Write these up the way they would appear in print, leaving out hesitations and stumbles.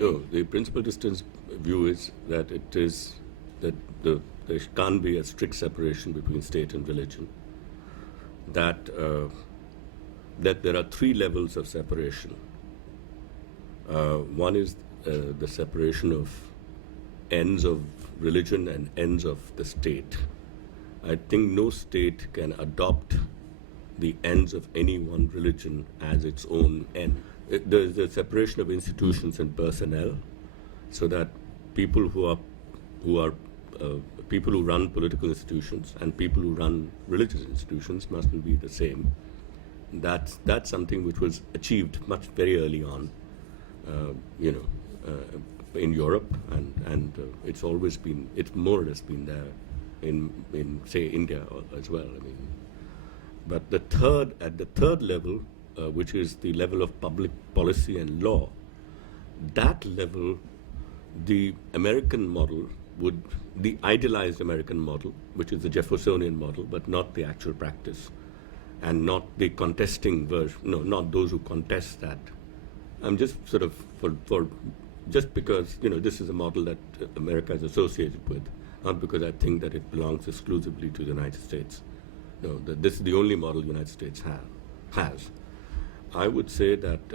No, the principal distance view is that it is that there can't be a strict separation between state and religion. That there are three levels of separation. One is the separation of ends of religion and ends of the state. I think no state can adopt the ends of any one religion as its own end. There is a separation of institutions and personnel, so that people who run political institutions and people who run religious institutions mustn't be the same. That's something which was achieved very early on, in Europe, and it's more or less been there in say India as well. I mean, but at the third level, which is the level of public policy and law, that level, the American model the idealized American model, which is the Jeffersonian model, but not the actual practice, and not the contesting version, not those who contest that. I'm just sort of just because this is a model that America is associated with, not because I think that it belongs exclusively to the United States. No, this is the only model the United States has. I would say that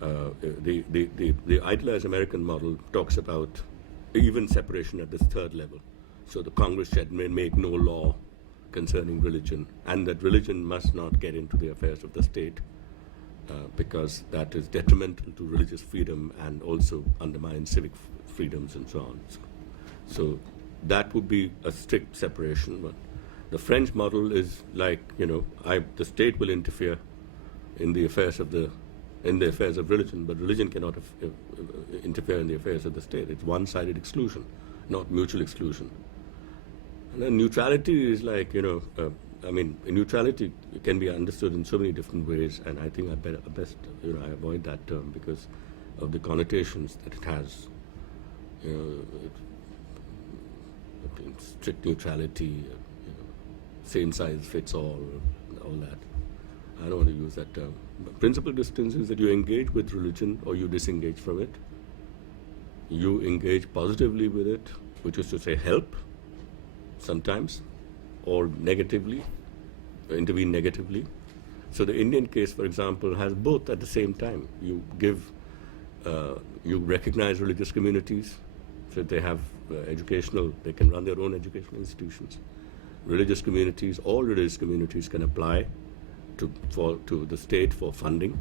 the idealized American model talks about even separation at this third level. So the Congress may make no law concerning religion, and that religion must not get into the affairs of the state, because that is detrimental to religious freedom and also undermines civic freedoms and so on. So that would be a strict separation. But the French model is like, the state will interfere in the affairs of religion, but religion cannot interfere in the affairs of the state. It's one-sided exclusion, not mutual exclusion. And then neutrality is like, neutrality can be understood in so many different ways, and I think best I avoid that term because of the connotations that it has. Strict neutrality, same size fits all that. I don't want to use that term. But principal distance is that you engage with religion or you disengage from it. You engage positively with it, which is to say help sometimes, or negatively, intervene negatively. So the Indian case, for example, has both at the same time. You recognize religious communities, so they have they can run their own educational institutions. Religious communities, all religious communities can apply to the state for funding.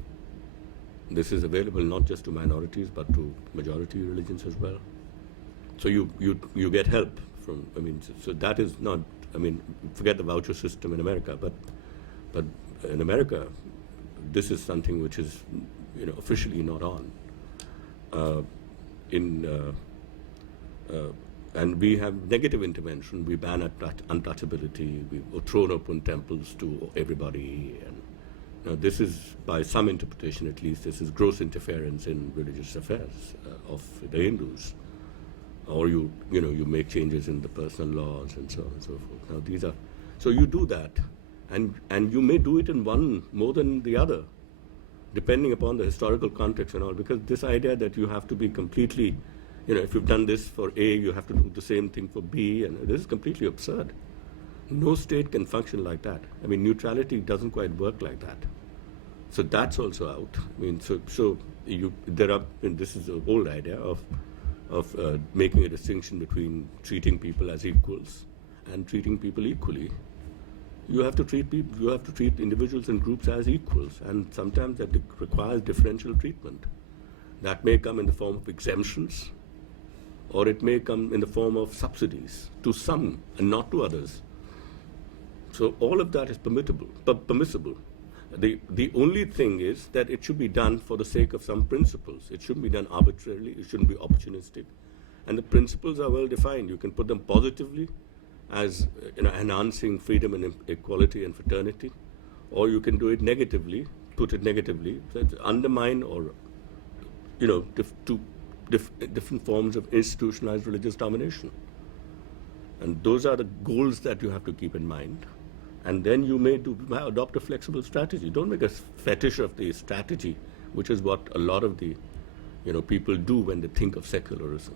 This is available not just to minorities but to majority religions as well. So you get help from. So that is not. Forget the voucher system in America, but in America, this is something which is officially not on. And we have negative intervention. We ban untouchability. We've thrown open temples to everybody. And this is, by some interpretation at least, this is gross interference in religious affairs of the Hindus. Or you make changes in the personal laws and so on and so forth. Now so you do that, and you may do it in one more than the other, depending upon the historical context and all. Because this idea that you have to be completely if you've done this for A, you have to do the same thing for B, and this is completely absurd. No state can function like that. Neutrality doesn't quite work like that. So that's also out. This is the old idea of making a distinction between treating people as equals and treating people equally. You have to treat individuals and groups as equals, and sometimes that requires differential treatment. That may come in the form of exemptions, or it may come in the form of subsidies to some and not to others. So all of that is permissible. The only thing is that it should be done for the sake of some principles. It shouldn't be done arbitrarily. It shouldn't be opportunistic. And the principles are well defined. You can put them positively as enhancing freedom and equality and fraternity, or you can do it negatively, so undermine or different forms of institutionalized religious domination. And those are the goals that you have to keep in mind. And then you may adopt a flexible strategy. Don't make a fetish of the strategy, which is what a lot of the people do when they think of secularism.